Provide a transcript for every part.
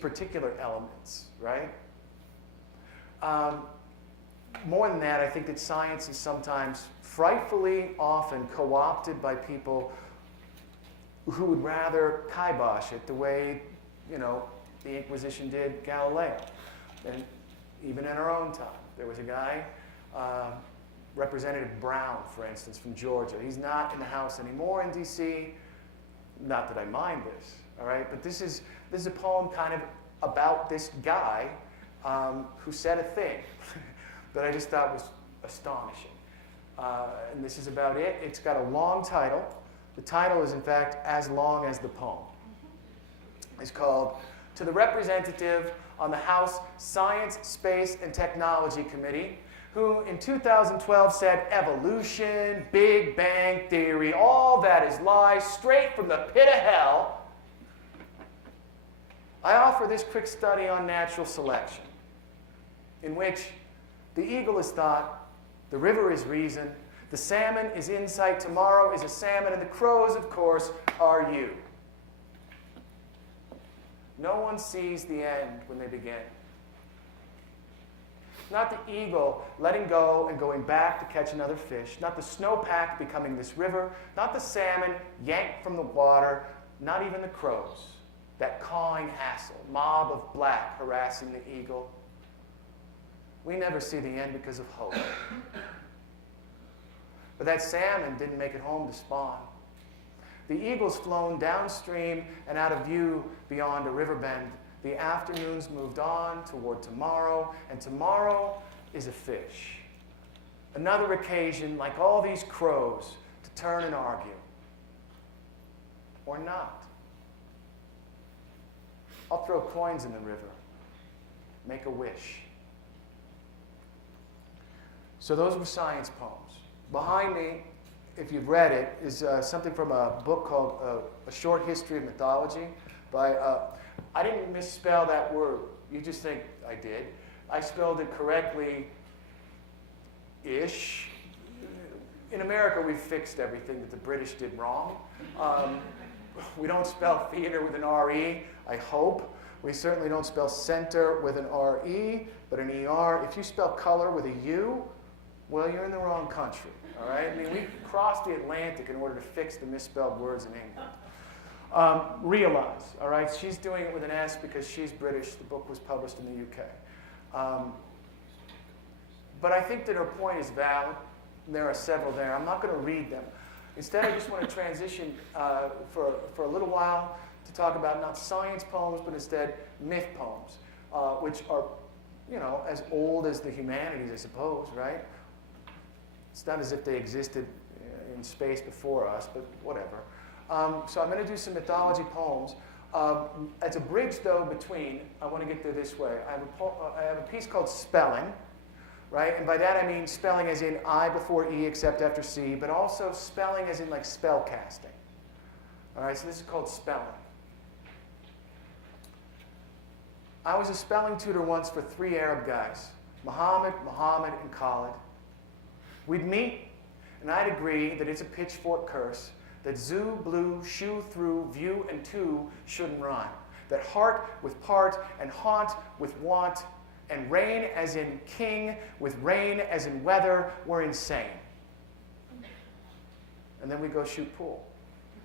particular elements, right? More than that, I think that science is sometimes frightfully often co-opted by people who would rather kibosh it the way, the Inquisition did Galileo. And even in our own time, there was a guy, Representative Brown, for instance, from Georgia. He's not in the House anymore in D.C. Not that I mind this, all right? But this is a poem kind of about this guy who said a thing that I just thought was astonishing. And this is about it. It's got a long title. The title is, in fact, as long as the poem. It's called "To the Representative on the House Science, Space, and Technology Committee, who in 2012 said evolution, Big Bang Theory, all that is lies straight from the pit of hell. I offer this quick study on natural selection, in which the eagle is thought, the river is reason, the salmon is insight, tomorrow is a salmon, and the crows, of course, are you. No one sees the end when they begin. Not the eagle letting go and going back to catch another fish, not the snowpack becoming this river, not the salmon yanked from the water, not even the crows, that cawing hassle, mob of black harassing the eagle. We never see the end because of hope. But that salmon didn't make it home to spawn. The eagle's flown downstream and out of view beyond a river bend. The afternoons moved on toward tomorrow, and tomorrow is a fish. Another occasion, like all these crows, to turn and argue. Or not. I'll throw coins in the river. Make a wish. So those were science poems. Behind me, if you've read it, is something from a book called A Short History of Mythology by, I didn't misspell that word. You just think I did. I spelled it correctly-ish. In America, we've fixed everything that the British did wrong. We don't spell theater with an R-E, I hope. We certainly don't spell center with an R-E, but an E-R. If you spell color with a U, well, you're in the wrong country, all right? I mean, we crossed the Atlantic in order to fix the misspelled words in England. Realize, all right? She's doing it with an S because she's British. The book was published in the UK. But I think that her point is valid. There are several there. I'm not going to read them. Instead, I just want to transition for a little while to talk about not science poems, but instead myth poems, which are, as old as the humanities, I suppose, right? It's not as if they existed in space before us, but whatever. So I'm going to do some mythology poems. It's a bridge, though, between, I want to get there this way. I have a piece called Spelling, right? And by that I mean spelling as in I before E except after C, but also spelling as in like spell casting. All right, so this is called Spelling. I was a spelling tutor once for 3 Arab guys, Muhammad, and Khalid. We'd meet, and I'd agree that it's a pitchfork curse, that zoo, blue, shoe through, view, and two shouldn't rhyme, that heart with part, and haunt with want, and reign as in king with rain as in weather were insane. And then we go shoot pool.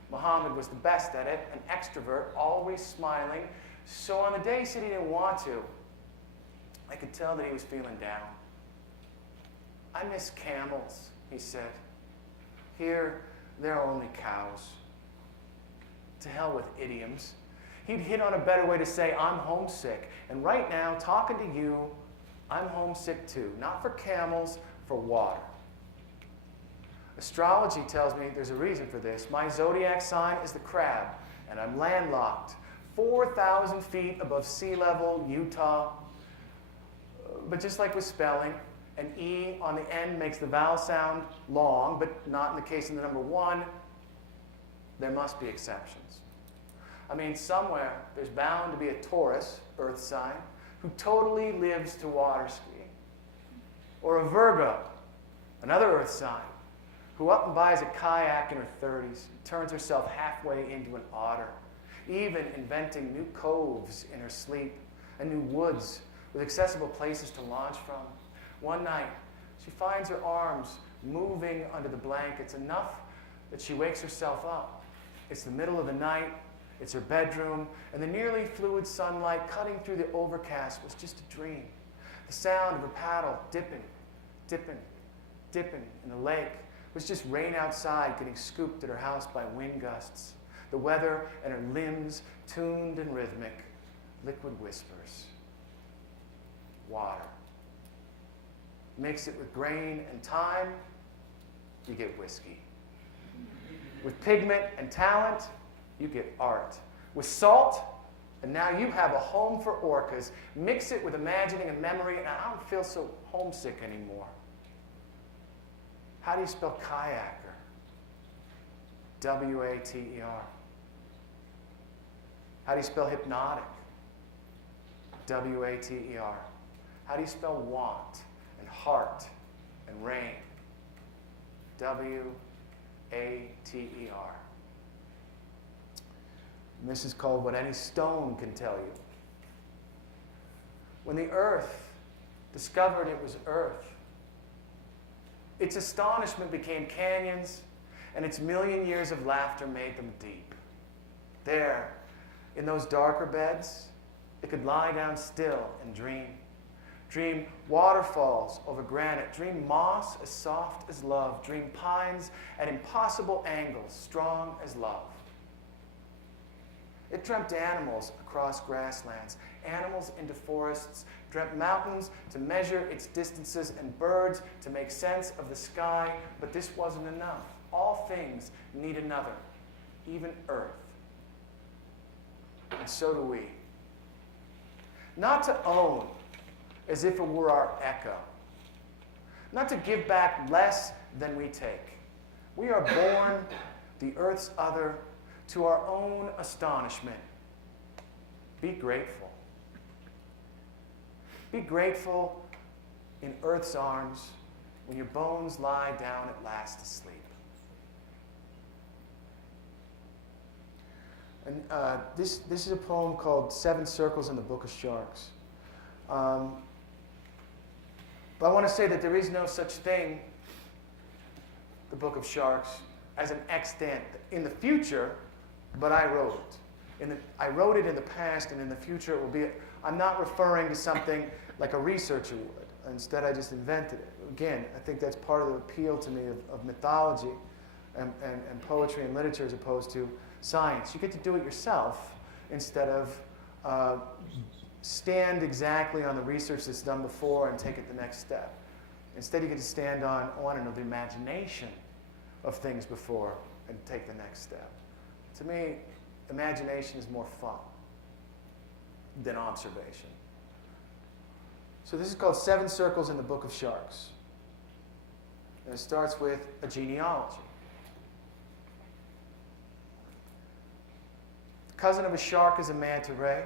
Muhammad was the best at it, an extrovert, always smiling. So on the day he said he didn't want to, I could tell that he was feeling down. I miss camels, he said. Here, there are only cows. To hell with idioms. He'd hit on a better way to say, I'm homesick. And right now, talking to you, I'm homesick too. Not for camels, for water. Astrology tells me there's a reason for this. My zodiac sign is the crab, and I'm landlocked. 4,000 feet above sea level, Utah. But just like with spelling, an E on the end makes the vowel sound long, but not in the case of the number 1. There must be exceptions. I mean, somewhere there's bound to be a Taurus, earth sign, who totally lives to water skiing. Or a Virgo, another earth sign, who up and buys a kayak in her 30s, turns herself halfway into an otter. even inventing new coves in her sleep and new woods with accessible places to launch from. One night, she finds her arms moving under the blankets enough that she wakes herself up. It's the middle of the night, it's her bedroom, and the nearly fluid sunlight cutting through the overcast was just a dream. The sound of her paddle dipping, dipping, dipping in the lake was just rain outside getting scooped at her house by wind gusts. The weather and her limbs tuned and rhythmic, liquid whispers. Water. Mix it with grain and time, you get whiskey. With pigment and talent, you get art. With salt, and now you have a home for orcas. Mix it with imagining and memory, and I don't feel so homesick anymore. How do you spell kayaker? W-A-T-E-R. How do you spell hypnotic? W-A-T-E-R. How do you spell want and heart and rain? W-A-T-E-R. And this is called what any stone can tell you. When the earth discovered it was earth, its astonishment became canyons, and its million years of laughter made them deep. There, in those darker beds, it could lie down still and dream. Dream waterfalls over granite. Dream moss as soft as love. Dream pines at impossible angles, strong as love. It dreamt animals across grasslands, animals into forests, dreamt mountains to measure its distances and birds to make sense of the sky, but this wasn't enough. All things need another, even earth. And so do we. Not to own as if it were our echo. Not to give back less than we take. We are born the earth's other to our own astonishment. Be grateful. Be grateful in earth's arms when your bones lie down at last asleep. And this is a poem called 7 Circles in the Book of Sharks. But I want to say that there is no such thing, the Book of Sharks, as an extant in the future, but I wrote it. I wrote it in the past, and in the future it will be. I'm not referring to something like a researcher would. Instead, I just invented it. Again, I think that's part of the appeal to me of mythology and poetry and literature as opposed to science. You get to do it yourself instead of stand exactly on the research that's done before and take it the next step. Instead, you get to stand on the imagination of things before and take the next step. To me, imagination is more fun than observation. So this is called 7 Circles in the Book of Sharks. And it starts with a genealogy. The cousin of a shark is a manta ray,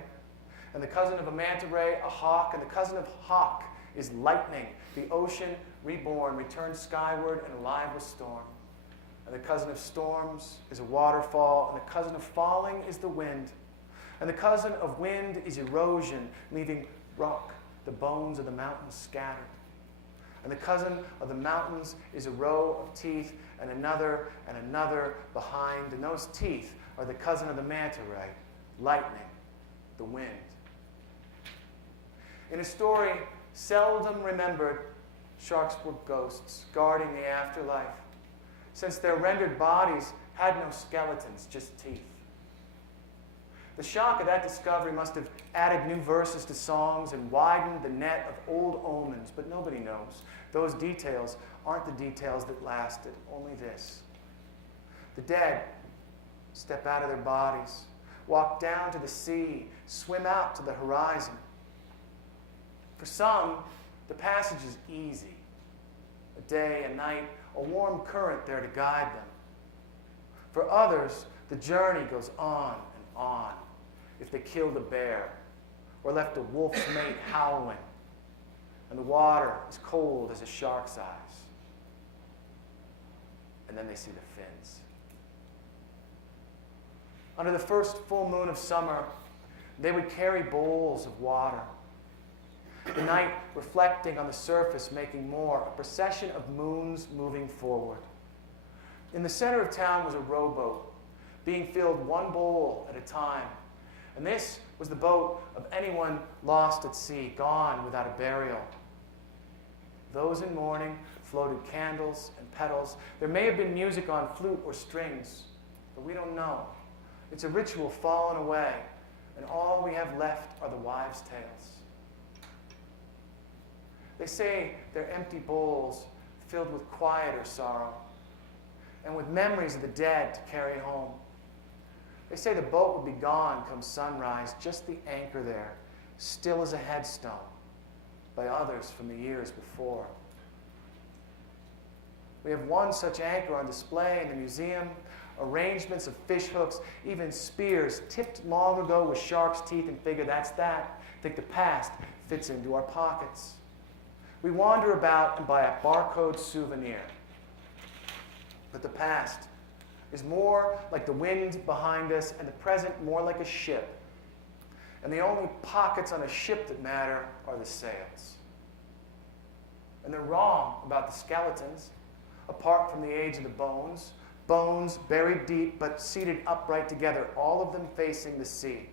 and the cousin of a manta ray, a hawk, and the cousin of hawk is lightning, the ocean reborn, returned skyward and alive with storm. And the cousin of storms is a waterfall, and the cousin of falling is the wind. And the cousin of wind is erosion, leaving rock, the bones of the mountains scattered. And the cousin of the mountains is a row of teeth, and another behind. And those teeth are the cousin of the manta ray, lightning, the wind. In a story seldom remembered, sharks were ghosts guarding the afterlife, since their rendered bodies had no skeletons, just teeth. The shock of that discovery must have added new verses to songs and widened the net of old omens, but nobody knows. Those details aren't the details that lasted, only this. The dead step out of their bodies, walk down to the sea, swim out to the horizon. For some, the passage is easy. A day, a night, a warm current there to guide them. For others, the journey goes on and on. If they killed a bear or left a wolf's mate howling, and the water is cold as a shark's eyes, and then they see the fins. Under the first full moon of summer, they would carry bowls of water. The night reflecting on the surface, making more, a procession of moons moving forward. In the center of town was a rowboat, being filled one bowl at a time. And this was the boat of anyone lost at sea, gone without a burial. Those in mourning floated candles and petals. There may have been music on flute or strings, but we don't know. It's a ritual fallen away, and all we have left are the wives' tales. They say they're empty bowls filled with quieter sorrow, and with memories of the dead to carry home. They say the boat will be gone come sunrise, just the anchor there, still as a headstone, by others from the years before. We have one such anchor on display in the museum, arrangements of fish hooks, even spears tipped long ago with shark's teeth, and figure that's that. Think the past fits into our pockets. We wander about and buy a barcode souvenir. But the past is more like the wind behind us, and the present more like a ship. And the only pockets on a ship that matter are the sails. And they're wrong about the skeletons, apart from the age of the bones, bones buried deep but seated upright together, all of them facing the sea.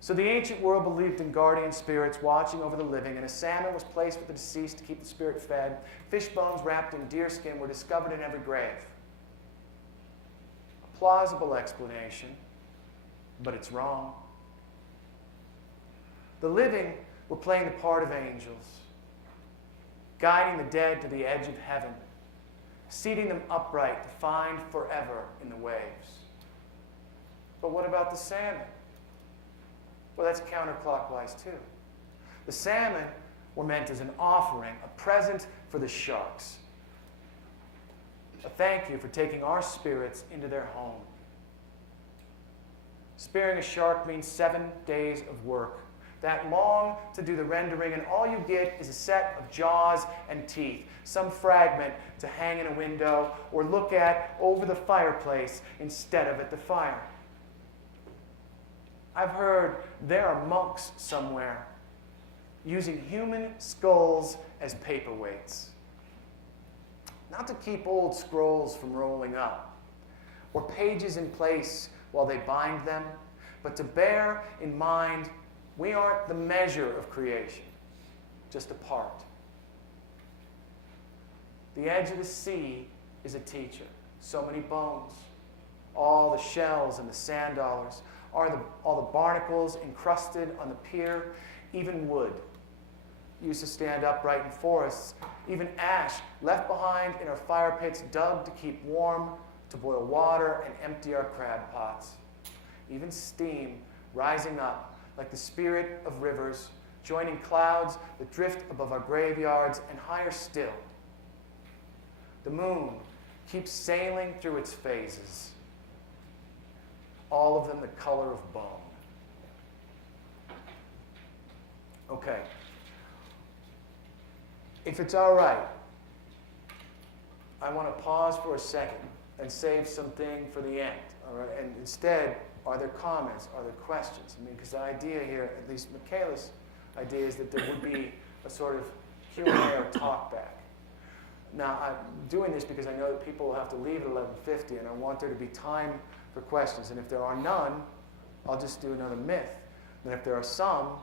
So the ancient world believed in guardian spirits watching over the living, and a salmon was placed with the deceased to keep the spirit fed. Fish bones wrapped in deer skin were discovered in every grave. A plausible explanation, but it's wrong. The living were playing the part of angels, guiding the dead to the edge of heaven, seating them upright to find forever in the waves. But what about the salmon? Well, that's counterclockwise too. The salmon were meant as an offering, a present for the sharks. A thank you for taking our spirits into their home. Spearing a shark means 7 days of work. That long to do the rendering, and all you get is a set of jaws and teeth, some fragment to hang in a window or look at over the fireplace instead of at the fire. I've heard there are monks somewhere using human skulls as paperweights. Not to keep old scrolls from rolling up, or pages in place while they bind them, but to bear in mind we aren't the measure of creation, just a part. The edge of the sea is a teacher. So many bones, all the shells and the sand dollars, all the barnacles encrusted on the pier, even wood used to stand upright in forests, even ash left behind in our fire pits, dug to keep warm, to boil water and empty our crab pots. Even steam rising up like the spirit of rivers, joining clouds that drift above our graveyards, and higher still. The moon keeps sailing through its phases, all of them the color of bone. Okay. If it's all right, I want to pause for a second and save something for the end. All right? And instead, are there comments? Are there questions? I mean, because the idea here, at least Michaela's idea, is that there would be a sort of Q&A or talk back. Now, I'm doing this because I know that people will have to leave at 11:50, and I want there to be time for questions. And if there are none, I'll just do another myth. And if there are some,